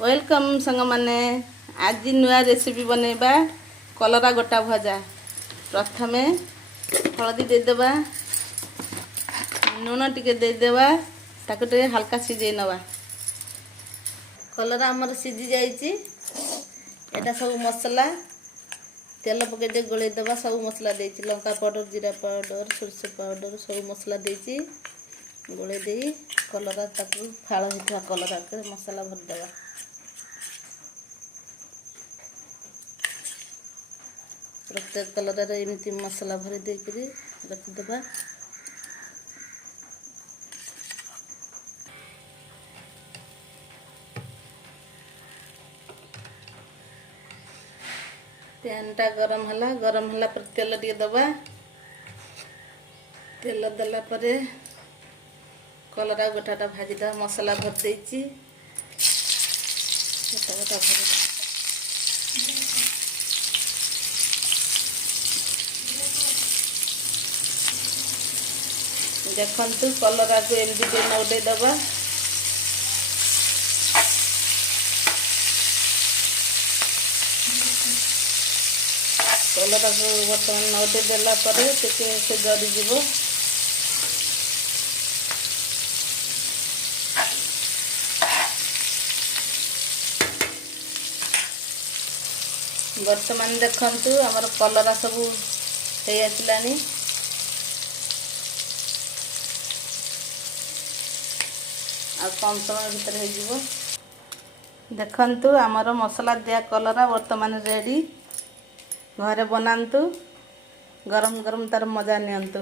Welcome संग माने आज नुआ रेसिपी बनैबा कलरा गोटा भजा। प्रथमे हलदी देदेबा, लुण टिके देदेबा, ताको टे हल्का सिझे नवा। कलरा हमर सिझी जाइछि। एटा सब मसला तेल पके दे गोले देबा। सब मसला देछि, लंका पाउडर, जीरा पाउडर, सरसो पाउडर सब मसला देछि। गोले देई कलरा ताकू फाळ हिथा कलरा के मसला भर देबा। प्रत्येक कलर रे एमती मसला भरी दे करी रख देबा। पैन टा गरम होला पर तेल दिए दबा। तेल दला परे कलरा गोटाटा भाजी दा मसला भर देछि। गोटा गोटा भर देखंतु कलरा को एमती के नौडे दबा। कलरा को बर्तमान नौडे देला परे टिके से जरी जीवो। बर्तमान देखंतु हमर कलरा सब हे आछलानी। आ कम समय भीतर हो जीवो। देखंतु हमर मसला दिया कलरा वर्तमान रेडी। घरे बनांतु, गरम गरम तार मजा नियंतु।